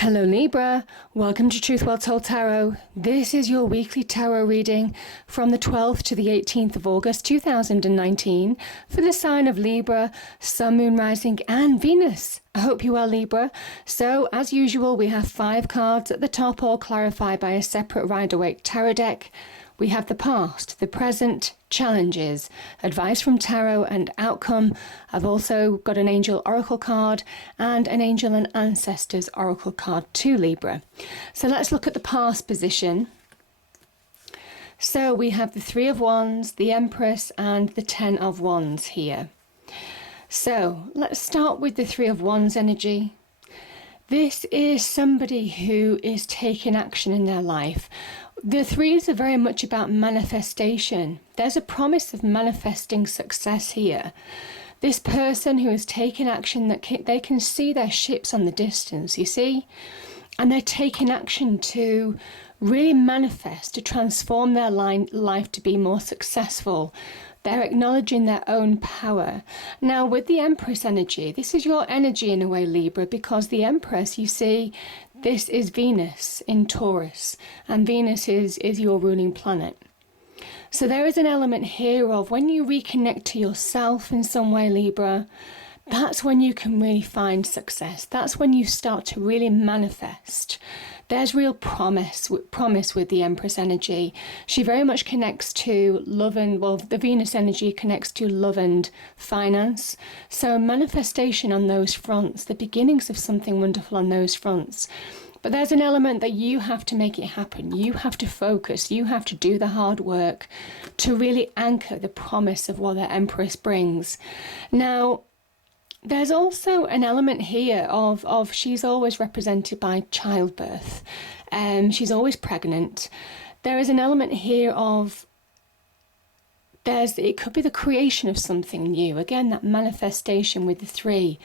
Hello Libra, welcome to Truth Well Told Tarot. This is your weekly tarot reading from the 12th to the 18th of August 2019 for the sign of Libra, Sun, Moon, Rising and Venus. I hope you are Libra. So as usual we have 5 cards at the top, all clarified by a separate Rider-Waite tarot deck. We have the past, the present, challenges, advice from tarot and outcome. I've also got an angel oracle card and an angel and ancestors oracle card too, Libra. So let's look at the past position. So we have the 3 of Wands, the Empress and the 10 of Wands here. So let's start with the 3 of Wands energy. This is somebody who is taking action in their life. The 3s are very much about manifestation. There's a promise of manifesting success here. This person who is taking action, that they can see their ships on the distance, you see? And they're taking action to really manifest, to transform their life to be more successful. They're acknowledging their own power. Now, with the Empress energy, this is your energy in a way, Libra, because the Empress, you see, this is Venus in Taurus, and Venus is your ruling planet. So there is an element here of when you reconnect to yourself in some way, Libra, that's when you can really find success. That's when you start to really manifest. There's real promise with the Empress energy. She very much connects to love and, well, the Venus energy connects to love and finance. So manifestation on those fronts, the beginnings of something wonderful on those fronts. But there's an element that you have to make it happen. You have to focus. You have to do the hard work to really anchor the promise of what the Empress brings. Now, there's also an element here of she's always represented by childbirth. She's always pregnant. There is an element here of it could be the creation of something new. Again, that manifestation with the 3.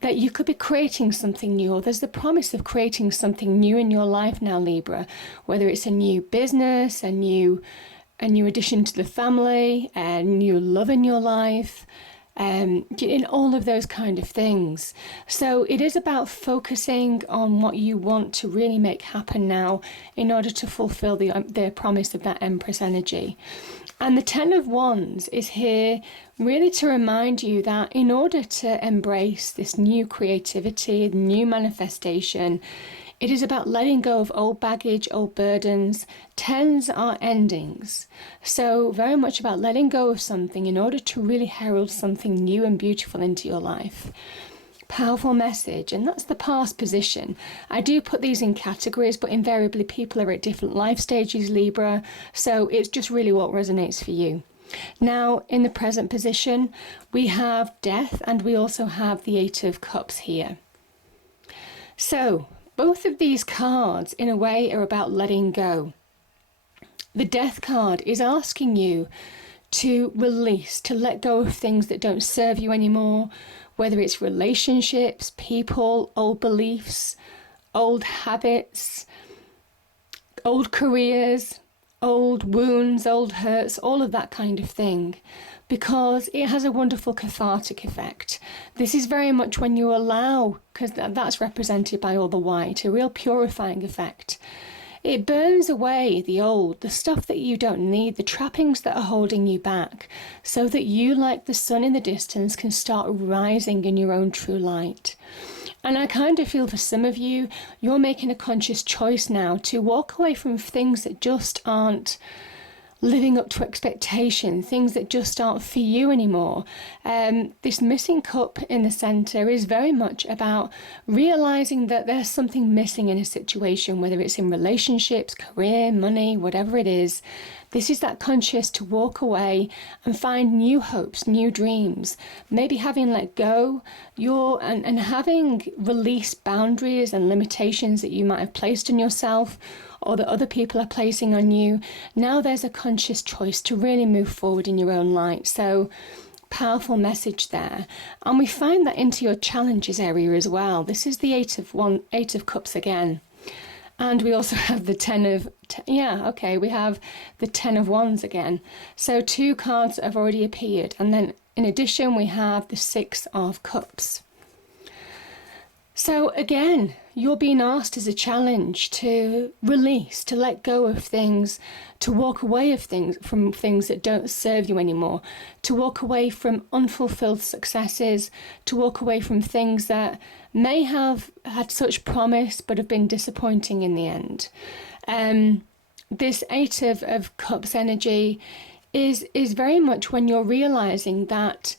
That you could be creating something new, or there's the promise of creating something new in your life now, Libra. Whether it's a new business, a new addition to the family, a new love in your life. In all of those kind of things. So it is about focusing on what you want to really make happen now in order to fulfill the promise of that Empress energy. And the 10 of Wands is here really to remind you that in order to embrace this new creativity, new manifestation, it is about letting go of old baggage, old burdens. 10s are endings. So very much about letting go of something in order to really herald something new and beautiful into your life. Powerful message, and that's the past position. I do put these in categories, but invariably people are at different life stages, Libra, so it's just really what resonates for you. Now, in the present position, we have death, and we also have the 8 of Cups here. So, both of these cards, in a way, are about letting go. The Death card is asking you to release, to let go of things that don't serve you anymore, whether it's relationships, people, old beliefs, old habits, old careers, old wounds, old hurts, all of that kind of thing, because it has a wonderful cathartic effect. This is very much when you allow, because that's represented by all the white, a real purifying effect. It burns away the old, the stuff that you don't need, the trappings that are holding you back, so that you, like the sun in the distance, can start rising in your own true light. And I kind of feel for some of you, you're making a conscious choice now to walk away from things that just aren't living up to expectation, things that just aren't for you anymore. This missing cup in the center is very much about realizing that there's something missing in a situation, whether it's in relationships, career, money, whatever it is. This is that conscious to walk away and find new hopes, new dreams, maybe having let go and having released boundaries and limitations that you might have placed on yourself or that other people are placing on you. Now there's a conscious choice to really move forward in your own light. So powerful message there. And we find that into your challenges area as well. This is the 8 of Cups again. And we also have the 10 of, we have the 10 of Wands again. So 2 cards have already appeared. And then in addition, we have the 6 of Cups. So again, you're being asked as a challenge to release, to let go of things, to walk away from things that don't serve you anymore, to walk away from unfulfilled successes, to walk away from things that may have had such promise but have been disappointing in the end. This Eight of Cups energy is very much when you're realizing that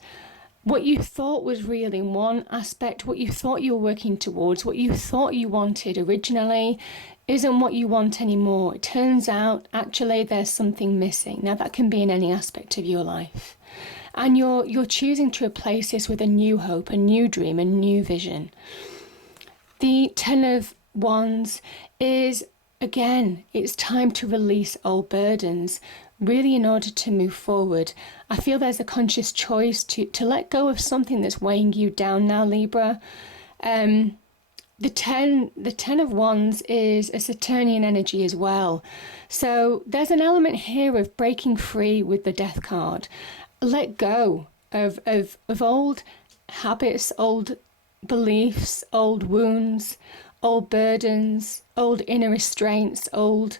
what you thought was real in one aspect, what you thought you were working towards, what you thought you wanted originally, isn't what you want anymore. It turns out, actually, there's something missing. Now, that can be in any aspect of your life. And you're choosing to replace this with a new hope, a new dream, a new vision. The Ten of Wands is, again, it's time to release old burdens, really, in order to move forward. I feel there's a conscious choice to let go of something that's weighing you down now, Libra. The ten of Wands is a Saturnian energy as well. So there's an element here of breaking free with the Death card. Let go of old habits, old beliefs, old wounds, old burdens, old inner restraints, old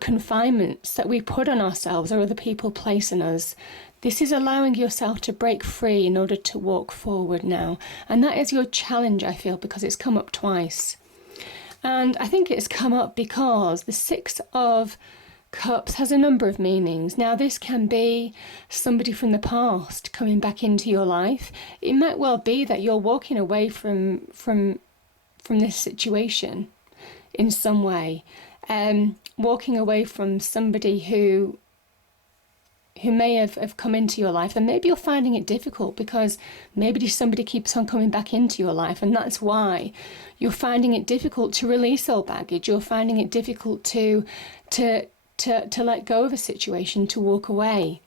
confinements that we put on ourselves or other people place on us. This is allowing yourself to break free in order to walk forward now. And that is your challenge, I feel, because it's come up twice. And I think it's come up because the Six of Cups has a number of meanings. Now, this can be somebody from the past coming back into your life. It might well be that you're walking away from this situation in some way. Walking away from somebody who may have come into your life, and maybe you're finding it difficult because maybe somebody keeps on coming back into your life, and that's why you're finding it difficult to release old baggage. You're finding it difficult to let go of a situation, to walk away.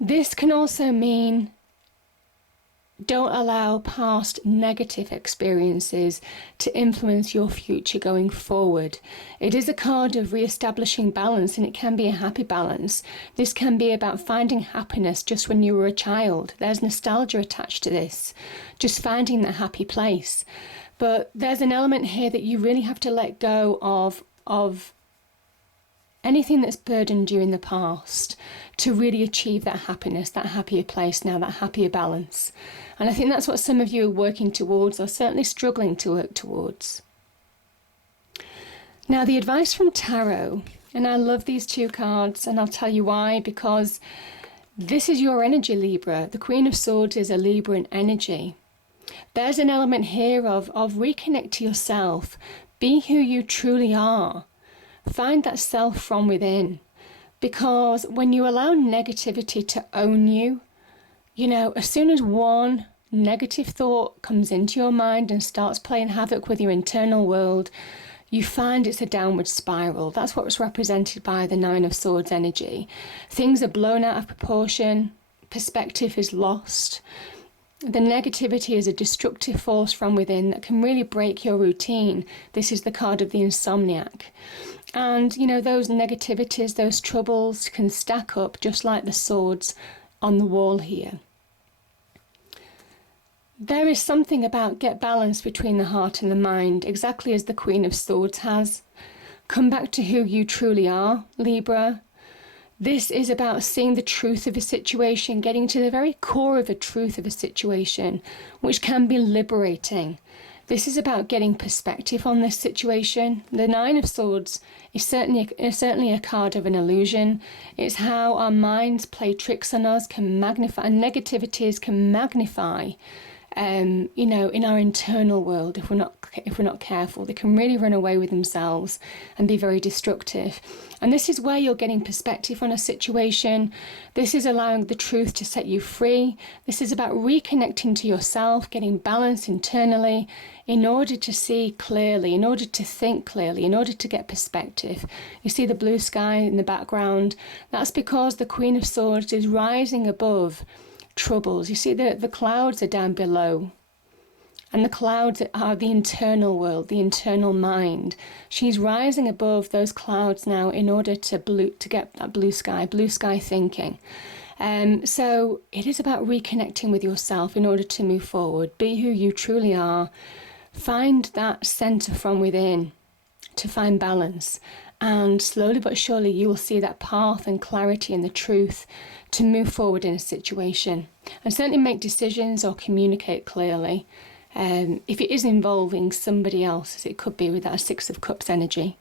This can also mean don't allow past negative experiences to influence your future going forward. It is a card of re-establishing balance, and it can be a happy balance. This can be about finding happiness just when you were a child. There's nostalgia attached to this, just finding that happy place. But there's an element here that you really have to let go of anything that's burdened you in the past to really achieve that happiness, that happier place now, that happier balance. And I think that's what some of you are working towards, or certainly struggling to work towards. Now, the advice from Tarot, and I love these two cards, and I'll tell you why, because this is your energy, Libra. The Queen of Swords is a Libran energy. There's an element here of reconnect to yourself, be who you truly are. Find that self from within, because when you allow negativity to own you, as soon as one negative thought comes into your mind and starts playing havoc with your internal world, you find it's a downward spiral. That's what was represented by the Nine of Swords energy. Things are blown out of proportion, perspective is lost. The negativity is a destructive force from within that can really break your routine. This is the card of the insomniac. And, those negativities, those troubles can stack up just like the swords on the wall here. There is something about get balance between the heart and the mind, exactly as the Queen of Swords has. Come back to who you truly are, Libra. This is about seeing the truth of a situation, getting to the very core of the truth of a situation, which can be liberating. This is about getting perspective on this situation. The Nine of Swords is certainly a card of an illusion. It's how our minds play tricks on us, can magnify, and negativities can magnify in our internal world. If we're not careful, they can really run away with themselves and be very destructive. And this is where you're getting perspective on a situation. This is allowing the truth to set you free. This is about reconnecting to yourself, getting balance internally in order to see clearly, in order to think clearly, in order to get perspective. You see the blue sky in the background? That's because the Queen of Swords is rising above troubles. You see the clouds are down below, and the clouds are the internal world, the internal mind. She's rising above those clouds now in order to get that blue sky thinking. So it is about reconnecting with yourself in order to move forward. Be who you truly are. Find that centre from within to find balance. And slowly but surely you will see that path and clarity and the truth to move forward in a situation. And certainly make decisions or communicate clearly. If it is involving somebody else, as it could be with that Six of Cups energy.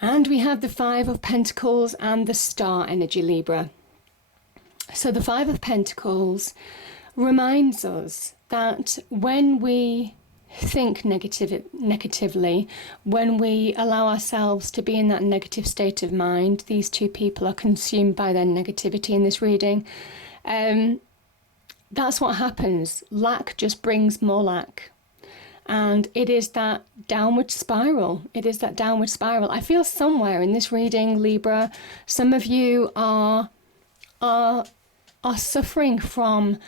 And we have the Five of Pentacles and the Star energy, Libra. So the Five of Pentacles reminds us that when we think negatively, when we allow ourselves to be in that negative state of mind, these two people are consumed by their negativity in this reading. That's what happens. Lack just brings more lack. And it is that downward spiral. It is that downward spiral. I feel somewhere in this reading, Libra, some of you are suffering from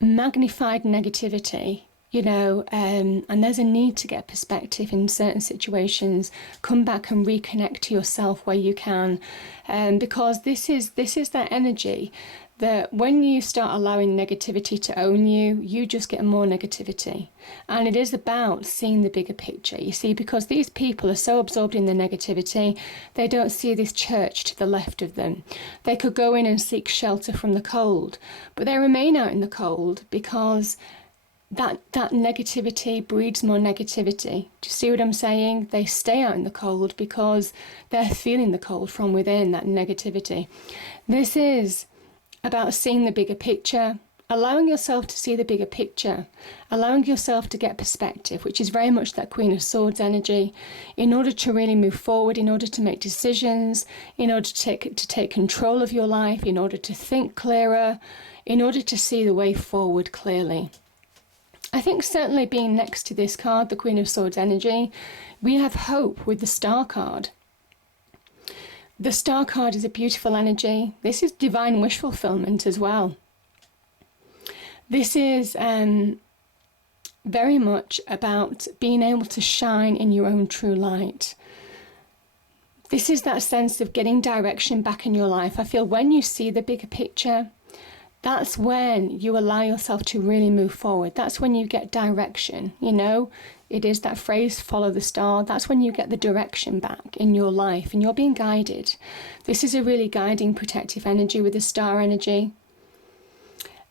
magnified negativity, you know, and there's a need to get perspective in certain situations. Come back and reconnect to yourself where you can, because this is that energy that when you start allowing negativity to own you, you just get more negativity. And it is about seeing the bigger picture, you see, because these people are so absorbed in the negativity, they don't see this church to the left of them. They could go in and seek shelter from the cold, but they remain out in the cold because that negativity breeds more negativity. Do you see what I'm saying? They stay out in the cold because they're feeling the cold from within, that negativity. This is about seeing the bigger picture, allowing yourself to see the bigger picture, allowing yourself to get perspective, which is very much that Queen of Swords energy, in order to really move forward, in order to make decisions, in order to take control of your life, in order to think clearer, in order to see the way forward clearly. I think certainly being next to this card, the Queen of Swords energy, we have hope with the Star card. The Star card is a beautiful energy. This is divine wish fulfillment as well. This is very much about being able to shine in your own true light. This is that sense of getting direction back in your life. I feel when you see the bigger picture, that's when you allow yourself to really move forward. That's when you get direction, you know. It is that phrase, follow the star. That's when you get the direction back in your life and you're being guided. This is a really guiding, protective energy with the Star energy.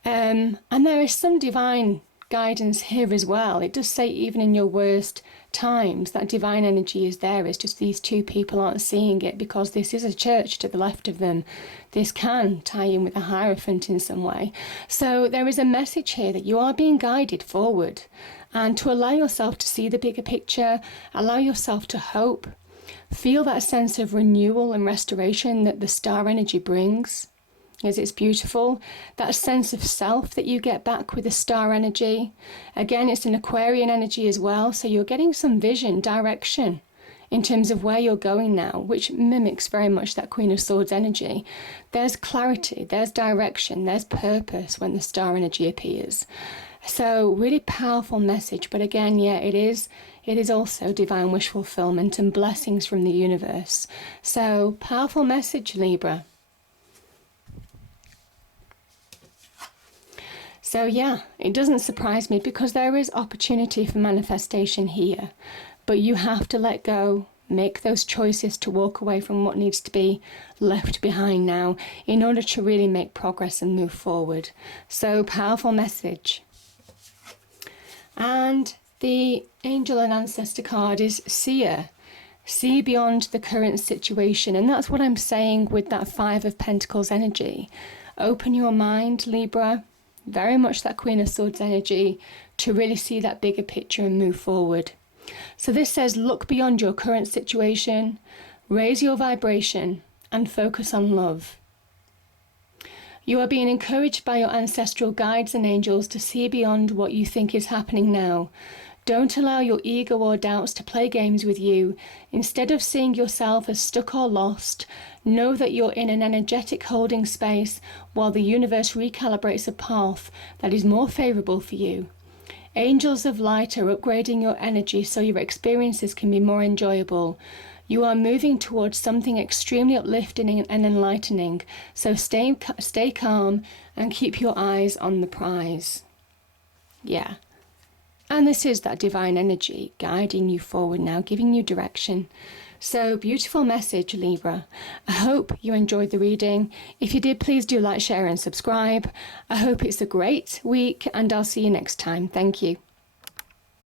And there is some divine guidance here as well. It does say even in your worst times, that divine energy is there. It's just these two people aren't seeing it because this is a church to the left of them. This can tie in with a Hierophant in some way. So there is a message here that you are being guided forward, and to allow yourself to see the bigger picture, allow yourself to hope, feel that sense of renewal and restoration that the Star energy brings. As it's beautiful, that sense of self that you get back with the Star energy. Again, it's an Aquarian energy as well, so you're getting some vision, direction in terms of where you're going now, which mimics very much that Queen of Swords energy. There's clarity, there's direction, there's purpose when the Star energy appears. So really powerful message, but again, yeah, it is also divine wish fulfillment and blessings from the universe. So powerful message, Libra. So yeah, it doesn't surprise me because there is opportunity for manifestation here, but you have to let go, make those choices to walk away from what needs to be left behind now in order to really make progress and move forward. So powerful message. And the Angel and Ancestor card is Seer. See beyond the current situation. And that's what I'm saying with that Five of Pentacles energy. Open your mind, Libra. Very much that Queen of Swords energy to really see that bigger picture and move forward. So this says, look beyond your current situation, raise your vibration and focus on love. You are being encouraged by your ancestral guides and angels to see beyond what you think is happening now. Don't allow your ego or doubts to play games with you. Instead of seeing yourself as stuck or lost, know that you're in an energetic holding space while the universe recalibrates a path that is more favourable for you. Angels of light are upgrading your energy so your experiences can be more enjoyable. You are moving towards something extremely uplifting and enlightening. So stay calm and keep your eyes on the prize. Yeah. And this is that divine energy guiding you forward now, giving you direction. So beautiful message, Libra. I hope you enjoyed the reading. If you did, please do like, share and subscribe. I hope it's a great week and I'll see you next time. Thank you.